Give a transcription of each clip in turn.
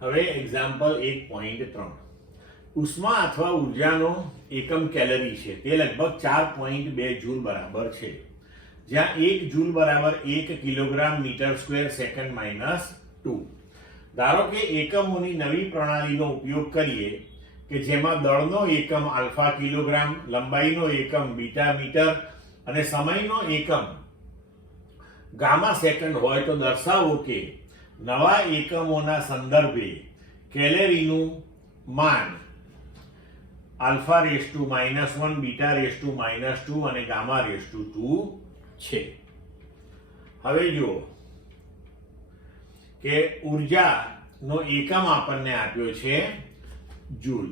હવે એક્ઝામ્પલ 1.3 ઉષ્મા અથવા ઉર્જાનો એકમ કેલરી છે તે લગભગ 4.2 જૂલ બરાબર છે, જ્યાં 1 જૂલ બરાબર 1 kilogram metre square second minus 2. ધારો કે એકમોની નવી પ્રણાલીનો ઉપયોગ કરીએ કે જેમાં દળનો એકમ આલ્ફા કિલોગ્રામ, લંબાઈનો એકમ બીટા મીટર અને સમયનો એકમ ગામા સેકન્ડ હોય તો દર્શાવો કે નવા એકમોના સંદર્ભે કેલરીનું માન alpha raise two -1, beta raise two -2 અને ગામા રેસ ટુ 2 છે. હવે જુઓ કે ઉર્જાનો એકમ આપણને આપ્યો છે જૂલ,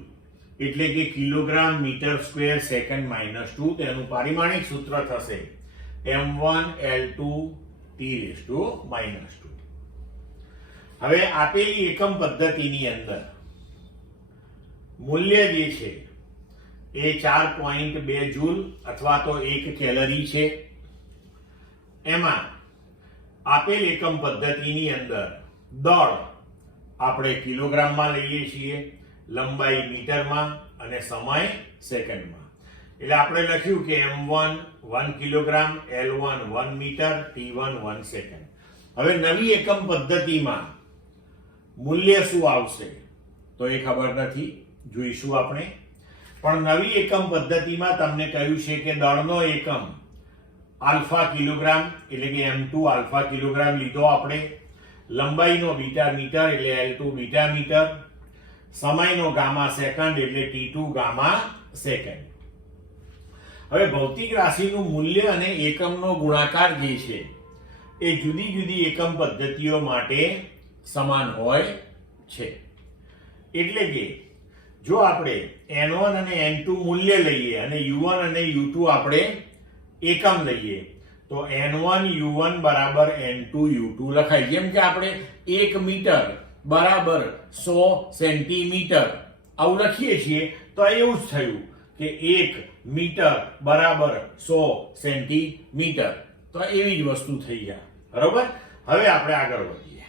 એટલે કે કિલોગ્રામ મીટર સ્ક્વેર સેકન્ડ -2. તેનું પારિમાણિક સૂત્ર થશે m1L2 T⁻². હવે આપેલી એકમ પદ્ધતિની અંદર મૂલ્ય જે છે એ 4.2 જૂલ અથવા તો 1 કેલરી છે. એમાં આપેલ એકમ પદ્ધતિની અંદર દળ આપણે કિલોગ્રામમાં લઈએ છીએ, લંબાઈ મીટરમાં અને સમય સેકન્ડમાં. એટલે આપણે લખ્યું કે m1 1 kilogram, L1 1 metre, T1 1 second. હવે નવી એકમ પદ્ધતિમાં મૂલ્ય શું આવશે તો એ ખબર નથી, જોઈશું આપણે. પણ નવી એકમ પદ્ધતિમાં તમને કહ્યું છે કે દળનો એકમ આલ્ફા કિલોગ્રામ એટલે કે m2 આલ્ફા કિલોગ્રામ લીધો આપણે, લંબાઈનો બીટા મીટર એટલે L2 બીટા મીટર, સમયનો ગામા સેકન્ડ એટલે T2 ગામા સેકન્ડ. હવે ભૌતિક રાશિનું મૂલ્ય અને એકમનો ગુણાકાર જે છે એ જુદી જુદી એકમ પદ્ધતિઓ માટે સમાન હોય છે. એટલે કે જો આપણે n1 અને n2 મૂલ્ય લઈએ અને u1 અને u2 આપણે એકમ લઈએ તો n1 u1 બરાબર n2 u2 લખાય. જેમ કે આપણે 1 મીટર બરાબર 100 સેન્ટીમીટર આવું લખીએ છીએ તો એવું જ થયું કે 1 મીટર બરાબર 100 સેન્ટીમીટર. તો એવી જ વસ્તુ થઈ ગયા, બરોબર. હવે આપણે આગળ વધીએ.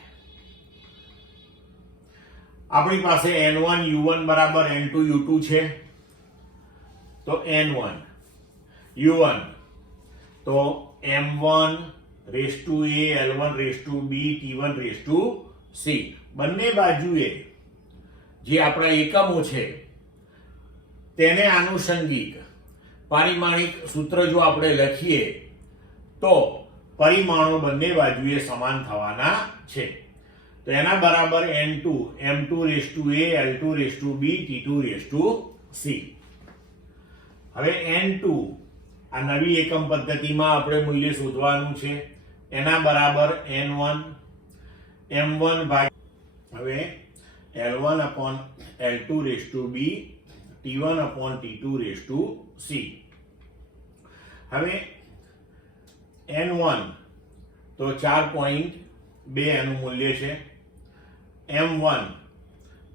આપણી પાસે n1 u1 બરાબર n2 u2 છે. તો n1 u1 તો m1 race to a, L1 race to b, T1 race to c. બંને બાજુએ જે આપણા એકમો છે તેને આનુષંગિક પારિમાણિક સૂત્ર જો આપણે લખીએ તો પરિમાણો બંને બાજુએ સમાન થવાના છે. તો એના બરાબર n2 m2 race to a, L2 race to b, T2 race to c. હવે n2 આ નવી એકમ પદ્ધતિમાં આપણે મૂલ્ય શોધવાનું છે. એના બરાબર n1 m1 ભાગ્યા હવે L1 L2 race to b, T1 T2 race to c. હવે n1 તો 4.2 એનું મૂલ્ય છે. m1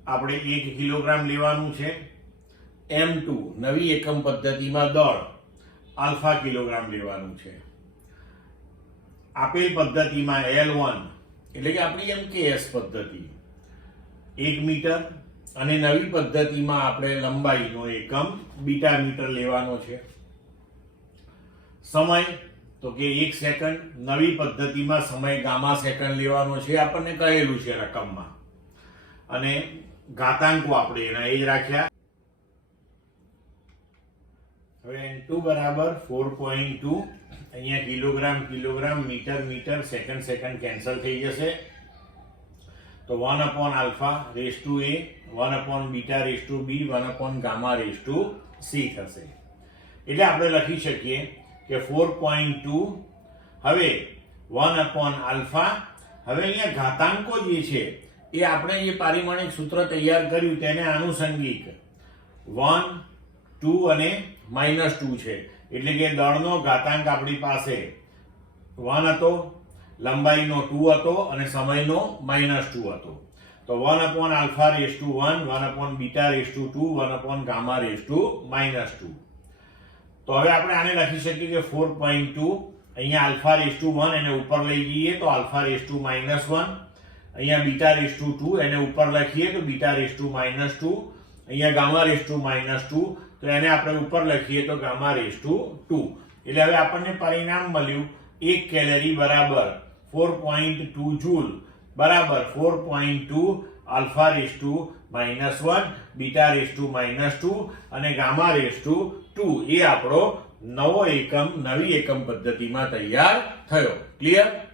આપણે 1 કિલોગ્રામ લેવાનું છે. m2 નવી એકમ પદ્ધતિમાં દળ આલ્ફા કિલોગ્રામ લેવાનું છે. આપેલ પદ્ધતિમાં L1 એટલે કે આપણી MKS પદ્ધતિ 1 મીટર અને નવી પદ્ધતિમાં આપણે લંબાઈનો એકમ બીટા મીટર લેવાનો છે. સમય તો કે 1 સેકન્ડ, નવી પદ્ધતિમાં સમય ગામા સેકન્ડ લેવાનો છે, આપણને કહેલું છે રકમમાં. અને ઘાતાંકો આપણે એના એ જ રાખ્યા. હવે n2 બરાબર 4.2, અહીંયા kilogram kilogram, metre metre, second second cancel થઈ જશે. તો 1 alpha raise to a, 1 beta raise to b, 1 gamma raise to c થશે. એટલે આપણે લખી શકીએ કે 4.2 હવે 1 આલ્ફા. હવે અહીંયા ઘાતાંકો જે છે એ આપણે જે પારિમાણિક સૂત્ર તૈયાર કર્યું તેને આનુષંગિક 1, 2 અને -2 છે. એટલે કે દળનો ઘાતાંક આપણી પાસે 1 હતો, લંબાઈનો 2 હતો અને સમયનો -2 હતો. તો 1 alpha raise two 1, 1 beta raise two 2, 1 gamma raise two -2. તો હવે આપણે આને લખી શકીએ કે 4.2 અહીંયા આલ્ફા રેસ ટુ 1 એને ઉપર લઈ જઈએ તો આલ્ફા રેસ ટુ -1 અહીંયા બીટા રેસ ટુ 2 એને ઉપર લખીએ તો બીટા રેસ ટુ -2, અહીંયા ગામા રેસ ટુ -2, તો એને આપણે ઉપર લખીએ તો ગામા રેસ ટુ 2. એટલે હવે આપણને પરિણામ મળ્યું 1 કેલરી બરાબર 4.2 જૂલ બરાબર 4.2 alpha raise two -1, beta raise two -2 અને ગામા રેસ ટુ 2. એ આપણો નવો એકમ નવી એકમ પદ્ધતિમાં તૈયાર થયો. ક્લિયર?